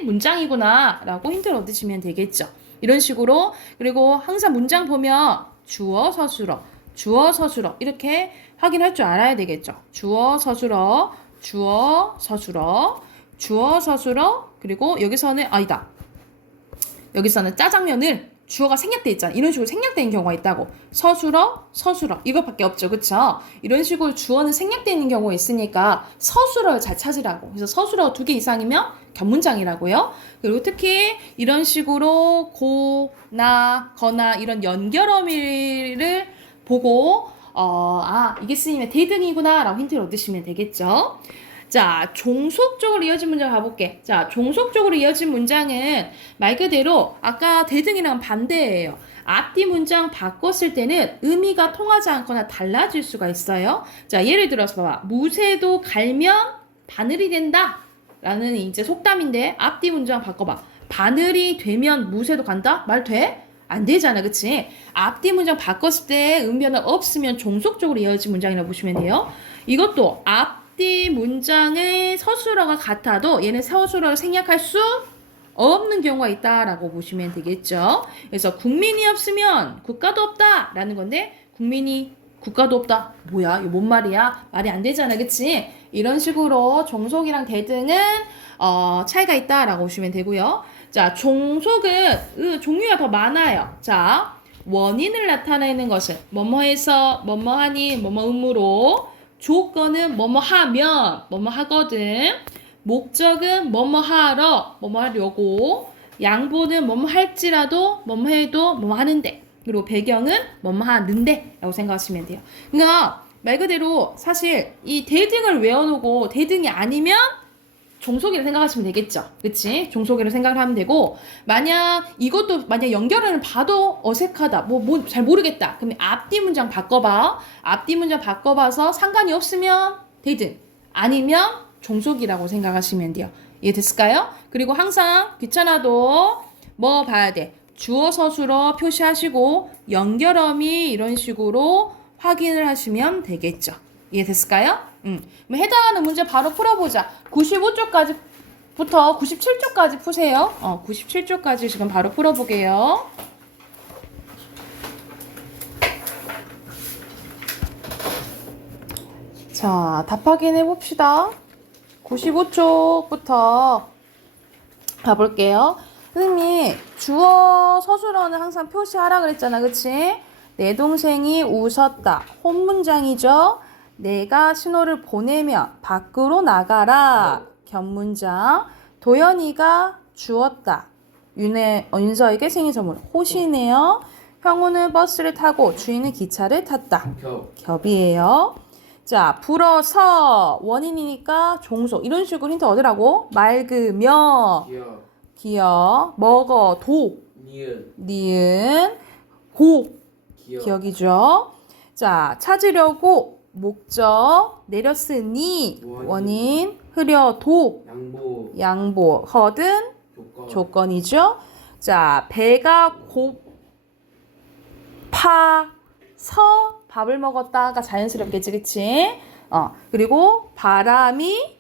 문장이구나 라고 힌트를 얻으시면 되겠죠. 이런 식으로. 그리고 항상 문장 보면 주어 서술어 이렇게 확인할 줄 알아야 되겠죠. 주어 서술어 그리고 여기서는 아니다. 여기서는 짜장면을 주어가 생략돼 있잖아. 이런 식으로 생략돼 있는 경우가 있다고. 서술어, 서술어 이것밖에 없죠. 그쵸? 이런 식으로 주어는 생략돼 있는 경우가 있으니까 서술어를 잘 찾으라고. 그래서 서술어 2개 이상이면 견문장이라고요. 그리고 특히 이런 식으로 고, 나, 거나 이런 연결어미를 보고 이게 쓰이면 대등이구나 라고 힌트를 얻으시면 되겠죠. 자, 종속적으로 이어진 문장 가볼게. 자, 종속적으로 이어진 문장은 말 그대로 아까 대등이랑 반대예요. 앞뒤 문장 바꿨을 때는 의미가 통하지 않거나 달라질 수가 있어요. 자, 예를 들어서 봐봐. 무쇠도 갈면 바늘이 된다. 라는 이제 속담인데 앞뒤 문장 바꿔봐. 바늘이 되면 무쇠도 간다? 말 돼? 안 되잖아, 그치? 앞뒤 문장 바꿨을 때 의미변화 없으면 종속적으로 이어진 문장이라고 보시면 돼요. 이것도 앞뒤 문장의 서술어가 같아도 얘는 서술어를 생략할 수 없는 경우가 있다라고 보시면 되겠죠. 그래서 국민이 없으면 국가도 없다 라는 건데 국민이 국가도 없다. 뭐야? 이거 뭔 말이야? 말이 안 되잖아, 그치? 이런 식으로 종속이랑 대등은 차이가 있다라고 보시면 되고요. 자, 종속은 종류가 더 많아요. 자, 원인을 나타내는 것은 뭐뭐해서 뭐뭐하니 뭐뭐음으로, 조건은 뭐뭐하면 뭐뭐하거든, 목적은 뭐뭐하러 뭐뭐하려고, 양보는 뭐뭐할지라도 뭐뭐해도 뭐뭐하는데, 그리고 배경은 뭐뭐하는데 라고 생각하시면 돼요. 그러니까 말 그대로 사실 이 대등을 외워놓고 대등이 아니면 종속이라 생각하시면 되겠죠. 그치? 종속이라 생각을 하면 되고, 이것도 만약 연결을 봐도 어색하다. 잘 모르겠다. 그러면 앞뒤 문장 바꿔봐. 앞뒤 문장 바꿔봐서 상관이 없으면 대등, 아니면 종속이라고 생각하시면 돼요. 이해됐을까요? 그리고 항상 귀찮아도 뭐 봐야 돼? 주어 서술어 표시하시고 연결어미 이런 식으로 확인을 하시면 되겠죠. 이해됐을까요? 그럼 해당하는 문제 바로 풀어보자. 95쪽까지부터 97쪽까지 푸세요. 97쪽까지 지금 바로 풀어보게요. 자, 답 확인해 봅시다. 95쪽부터 가볼게요. 선생님이 주어 서술어는 항상 표시하라 그랬잖아, 그치? 내 동생이 웃었다. 홈문장이죠. 내가 신호를 보내며 밖으로 나가라. 견문장. 도연이가 주었다. 윤서에게 생일 선물. 호시네요. 형우는 버스를 타고 주인은 기차를 탔다. 겹이에요. 자, 불어서 원인이니까 종속. 이런 식으로 힌트 얻으라고. 맑으며 기억. 먹어 도 니은 고 기억이죠. 자, 찾으려고 목적 내렸으니 원인 흐려도 양보 허든 조건이죠. 자, 배가 고파서 밥을 먹었다가 자연스럽겠지, 그치? 그리고 바람이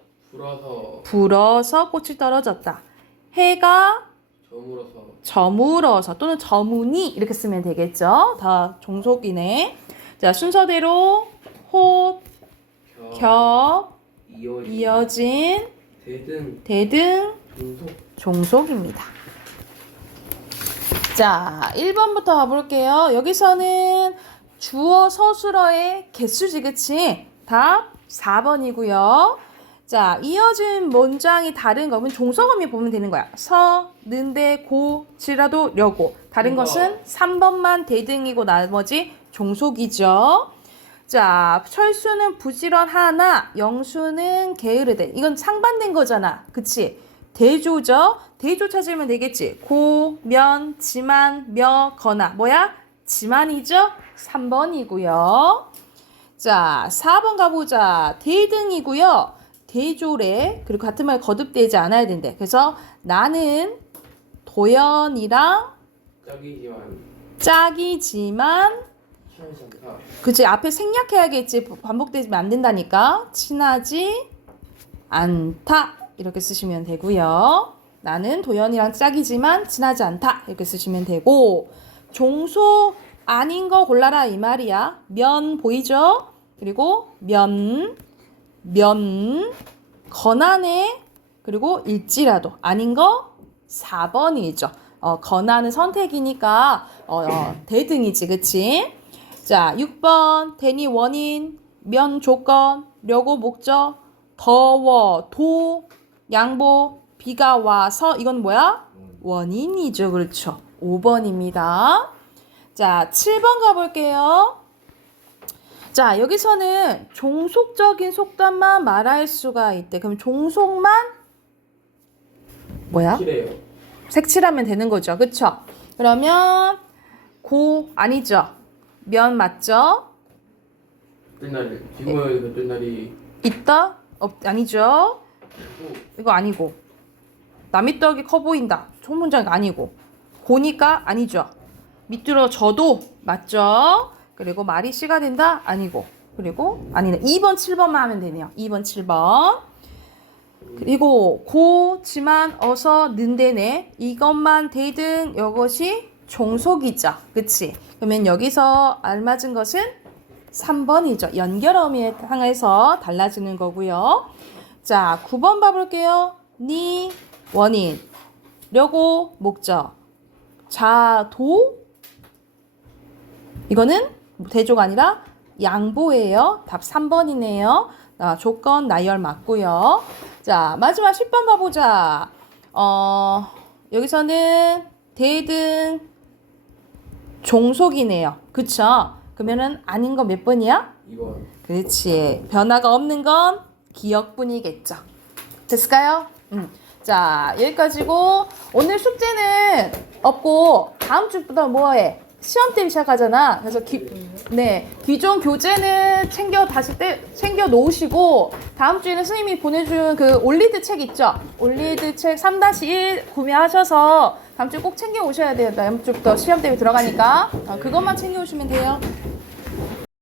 불어서 꽃이 떨어졌다. 해가 저물어서 또는 저무니 이렇게 쓰면 되겠죠. 다 종속이네. 자, 순서대로 호, 겹, 이어진, 대등, 종속입니다. 자, 1번부터 가볼게요. 여기서는 주어 서술어의 개수지, 그치? 답 4번이고요. 자, 이어진 문장이 다른 거면 종속어미 보면 되는 거야. 서, 는데, 고, 지라도, 려고. 다른 것은 3번만 대등이고 나머지 종속이죠. 자, 철수는 부지런하나 영수는 게으르대. 이건 상반된 거잖아. 그치? 대조죠? 대조 찾으면 되겠지. 고, 면, 지만, 며, 거나. 뭐야? 지만이죠? 3번이고요. 자, 4번 가보자. 대등이고요. 대조래. 그리고 같은 말 거듭되지 않아야 된대. 그래서 나는 도연이랑 짝이지만 그치, 앞에 생략해야겠지. 반복되면 안 된다니까. 친하지 않다. 이렇게 쓰시면 되고요. 나는 도연이랑 짝이지만 친하지 않다. 이렇게 쓰시면 되고, 종속 아닌 거 골라라 이 말이야. 면 보이죠? 그리고 면, 건하네. 그리고 일지라도 아닌 거 4번이죠. 권하는 선택이니까 대등이지, 그치? 자, 6번 대니 원인, 면 조건, 려고 목적, 더워, 도, 양보, 비가 와서 이건 뭐야? 원인이죠. 그렇죠. 5번입니다. 자, 7번 가볼게요. 자, 여기서는 종속적인 속담만 말할 수가 있대. 그럼 종속만 뭐야? 칠해요. 색칠하면 되는 거죠. 그쵸? 그러면 고 아니죠? 면 맞죠? 뜰 날이 지금은 뜰 날이 있다? 아니죠? 있고 이거 아니고. 남이 떡이 커 보인다. 소문장 아니고. 고니까 아니죠. 밑들어져도 맞죠? 그리고 말이 씨가 된다? 아니고. 그리고 아니네. 2번, 7번만 하면 되네요. 2번, 7번. 그리고 고지만 어서 는데네. 이것만 대등 이것이 종속이죠. 그치? 그러면 여기서 알맞은 것은 3번이죠. 연결어미에 향해서 달라지는 거고요. 자, 9번 봐볼게요. 니 원인, 려고 목적, 자도 이거는 대조가 아니라 양보예요. 답 3번이네요. 조건 나열 맞고요. 자, 마지막 10번 봐보자. 여기서는 대등 종속이네요. 그쵸? 그러면은 아닌 거 몇 번이야? 2번. 그렇지. 변화가 없는 건 기억뿐이겠죠. 됐을까요? 자, 여기까지고 오늘 숙제는 없고 다음 주부터 뭐 해? 시험 때문에 시작하잖아. 그래서 기존 교재는 챙겨 놓으시고 다음 주에는 선생님이 보내준 그 올리드 책 있죠? 올리드 책 3-1 구매하셔서 다음 주에 꼭 챙겨 오셔야 돼요. 다음 주부터 시험 때문에 들어가니까 그것만 챙겨 오시면 돼요.